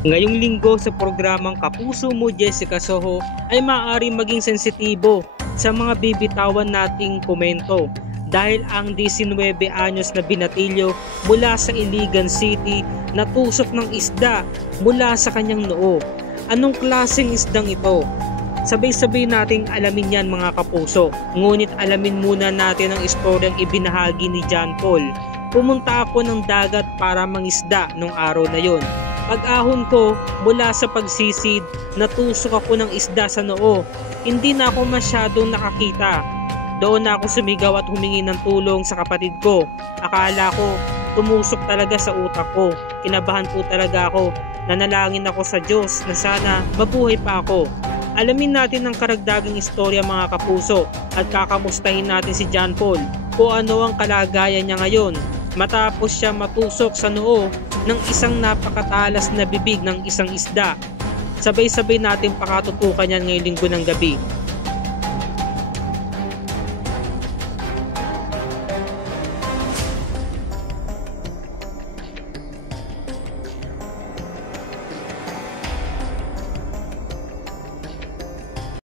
Ngayong linggo sa programang Kapuso Mo Jessica Soho ay maaari maging sensitibo sa mga bibitawan nating komento dahil ang 19 anyos na binatilyo mula sa Iligan City natusok ng isda mula sa kanyang noo. Anong klaseng isdang ito? Sabay-sabay nating alamin yan mga kapuso. Ngunit alamin muna natin ang istoryang ibinahagi ni John Paul. Pumunta ako ng dagat para mangisda nung araw na yon. Pag-ahon ko mula sa pagsisid, natusok ako ng isda sa noo. Hindi na ako masyadong nakakita. Doon na ako sumigaw at humingi ng tulong sa kapatid ko. Akala ko tumusok talaga sa utak ko. Kinabahan po talaga ako. Nanalangin ako sa Diyos na sana mabuhay pa ako. Alamin natin ang karagdagang istorya mga kapuso at kakamustahin natin si John Paul kung ano ang kalagayan niya ngayon matapos siya matusok sa noo ng isang napakatalas na bibig ng isang isda. Sabay-sabay natin pakatutukan yan ngayong linggo ng gabi.